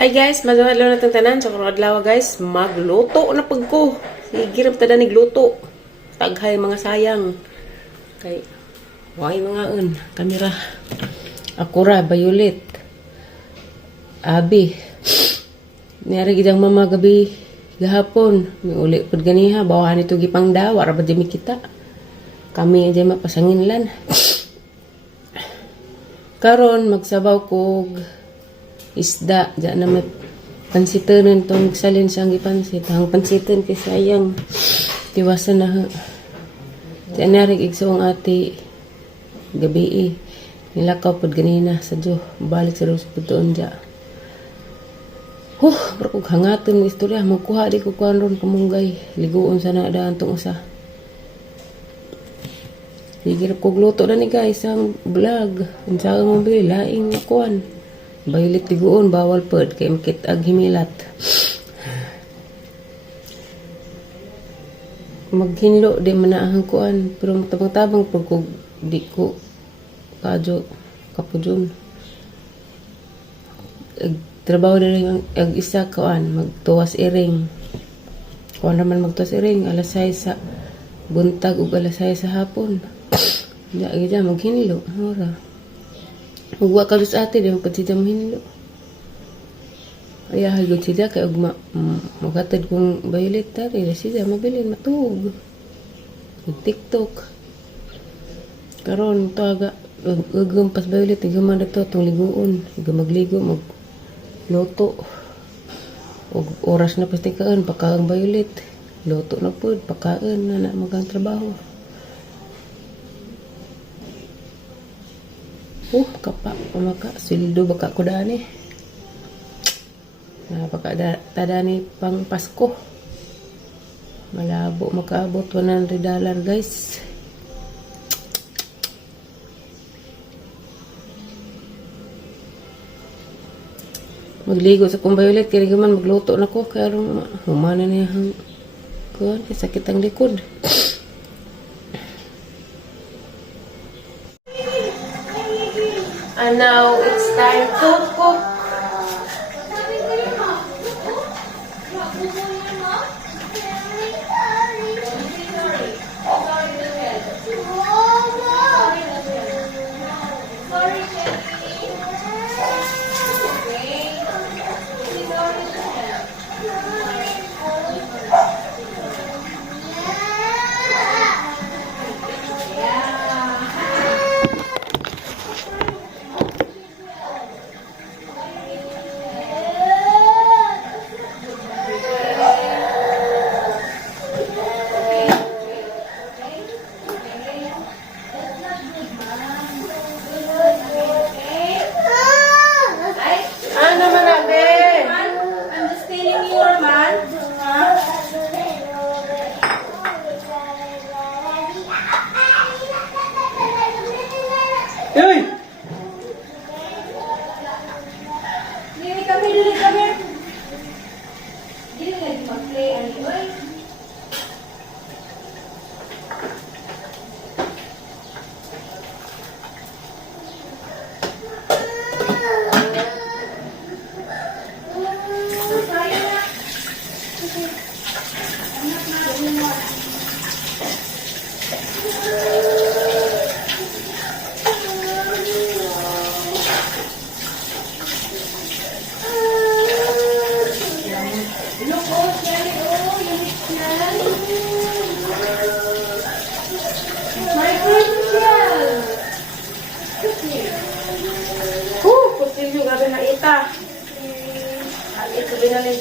Hi guys, madalo na itong tanan. So, karong adlaw guys, magluto na pag ko. Sige, tada nigluto. Taghay mga sayang. Kay, why mga kamera. Akura, Violet. Abi. Niyari gidang mama gabi gahapon. May uli pud ganiha. Bawahan ito gipang dawa. Rabat jami kita. Kami aja mapasangin lan. Karon magsabaw kog isda, dyan na may pansitanan itong salin siyang ipansit. Ang pansitan kay sayang tiwasan na ha. Dyan narig igso ang ati gabi nilakaw pod ganina sa Diyo. Balik sa Rose po doon dyan. Pero kung hangaton ng istorya, magkuha di ko kuhan ron kamunggay. Liguon sana daan itong usa. Higirap kog luto na ni guys ang vlog. Ang saan mong bili, laing kuhan. Violet tiguon, bawal pod, kay makit ag himilat. Maghinlo, di man na ang kuan. Pero tabang-tabang pag kog di ko kadyo kapudyon. Trabaho na rin ang isa kuan, magtuwas iring. Kuan naman magtuwas iring, alas 6 sa buntag ug alas 6 sa hapon. Diya, maghinlo, ora. Magwa ka sa ate, di magpatsita mo hinilo. Ay, hagod sila, kaya magatad kong Violet tari, sila mabilin, matug. TikTok. Karon to aga, agumpas Violet, igaman na to, itong liguon. Magligo, magloto. Oras na pastikaan, pakaang Violet. Loto na po, pakaan na magang trabaho. Kapak pamaka sildo baka ko dani. Baka tadani pang Pasko. Malabo makaabot $100 guys. Magligo sa kong Violet kaya gaman magluto na ko kaya humana niya hang kuan kay sakit ang likod. And now it's time to cook. Hey! Dili kami. Dili lagi mag-play ani oy. Kusilyo gabi na ita. Ito binali.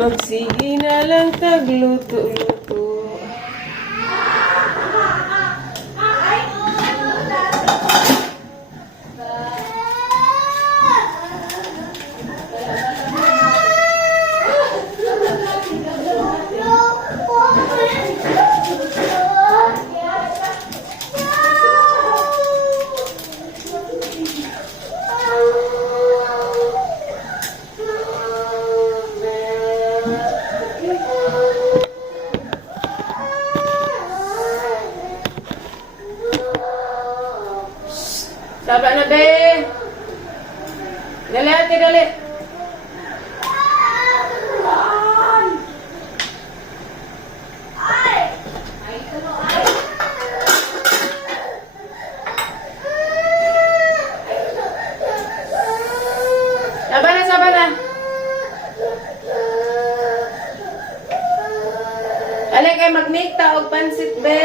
Magsige na lang tagluto-luto. Saba na, be. Dali, ate, dali. Saba na. Alay kay magnikta og pansit, be.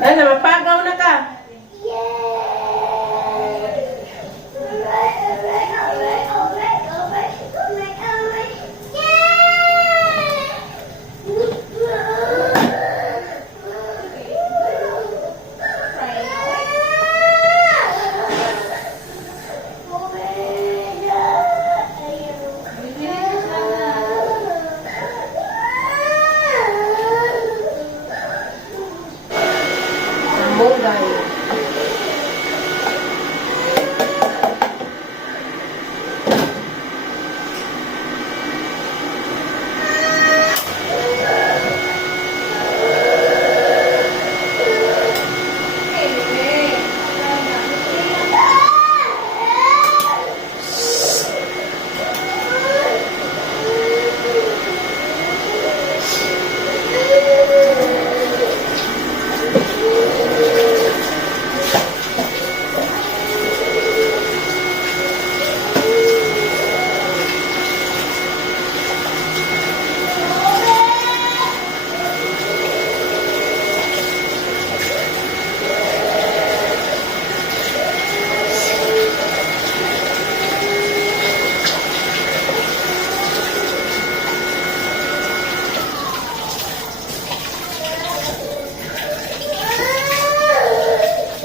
Nana, mapagaw na ka. Bogay.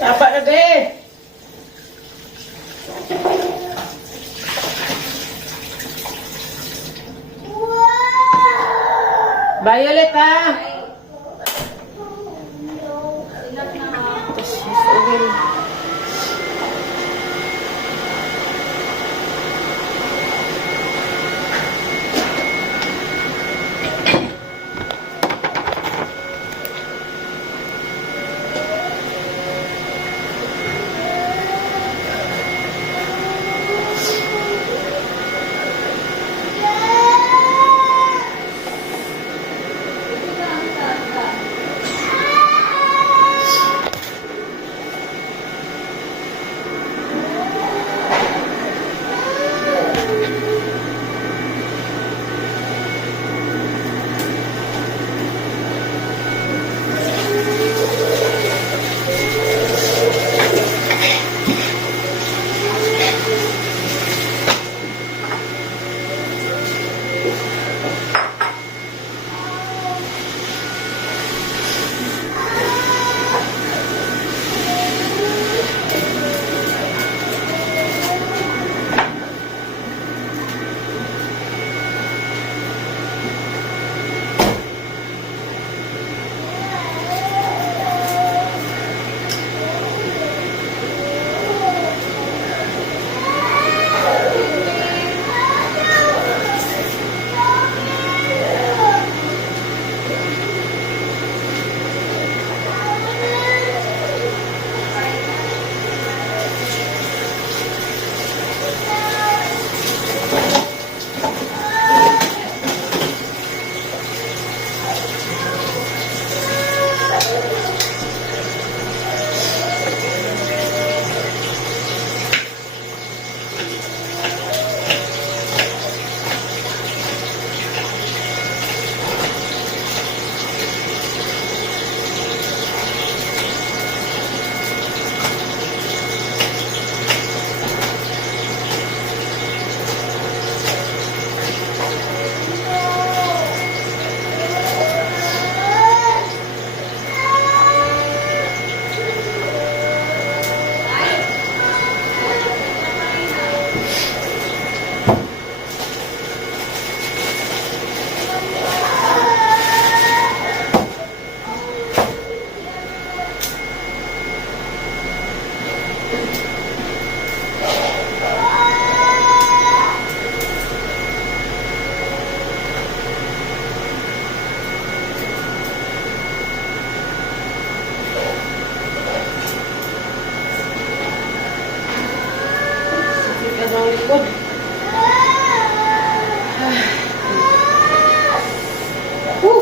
Tapa na, be. Violet, ha? likod.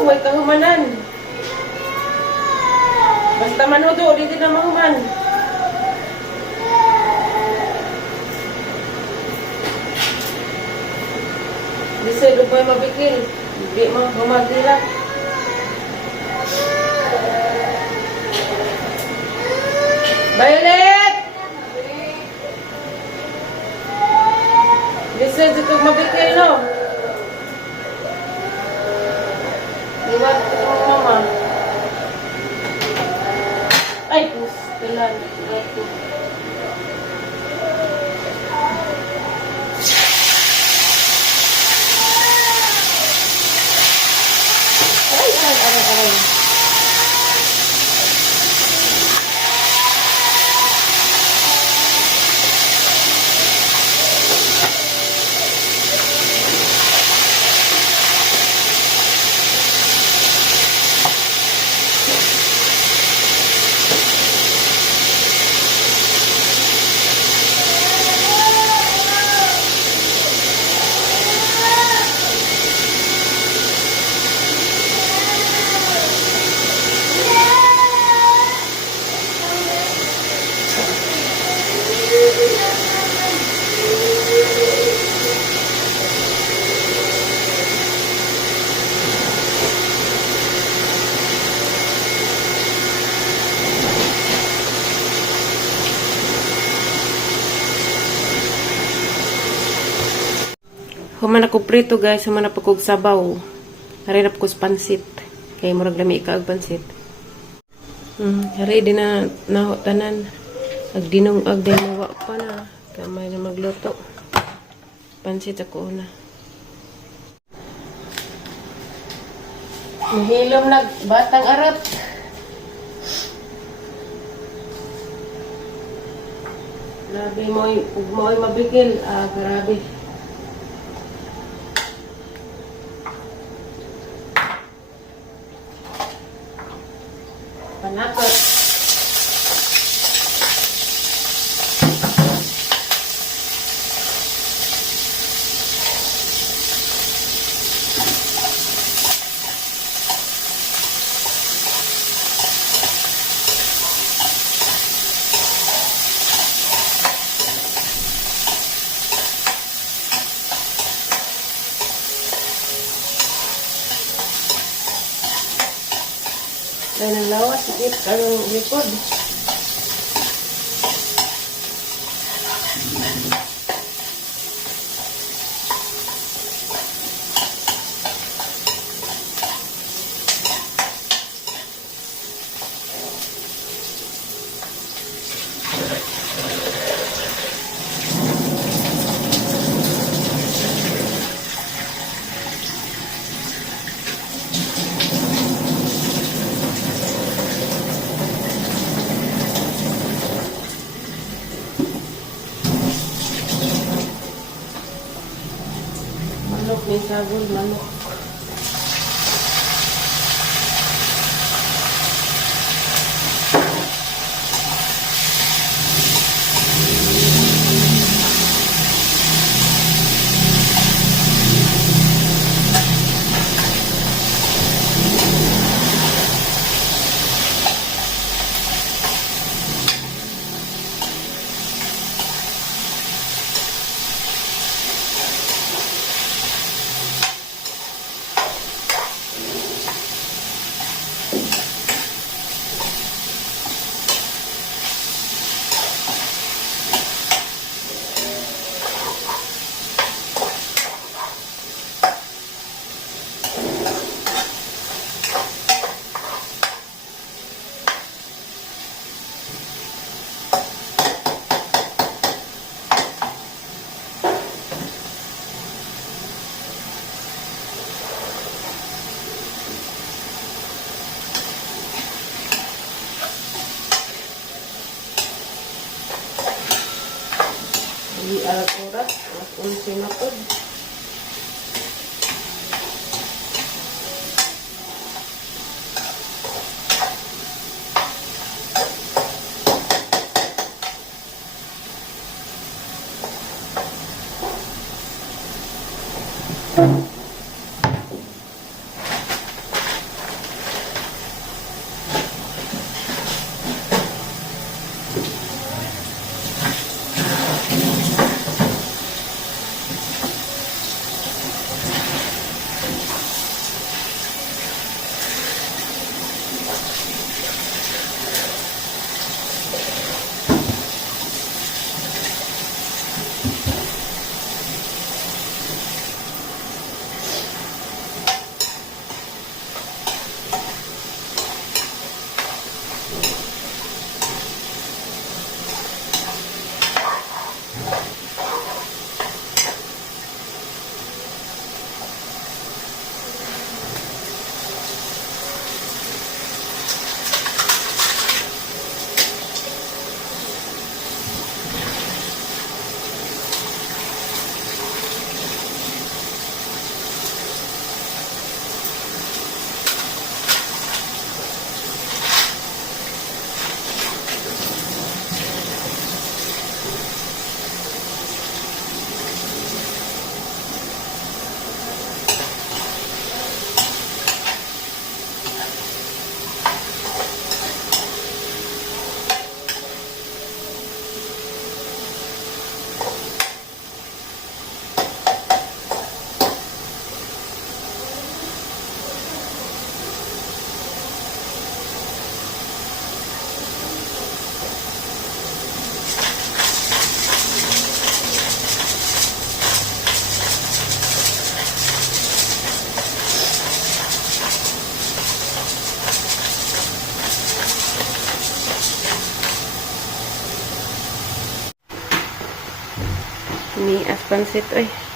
May kahumanan. Basta manudo, di din na mahuman. Di sa lupay mabikil. Di humagila. Violet! Di sa dito mabikil, no? Iwan ko yung mama. Ay, pustilan. Ay. Human ako prito guys, human ako kog sabaw. Harinap ko pansit. Kaya murag lami ka og pansit. Hari din na nahotanan. Agdinong agday nawa pa na. Kamay na magluto. Pansit ako una. Mahilom na batang arot. Grabe mo'y mabigil. Grabe. Panakot. Dahil ang lawas, sikit ang likod. Manok, may sagol, manok. Di alat oras, alas 11 na po. Ni as pansit, oy.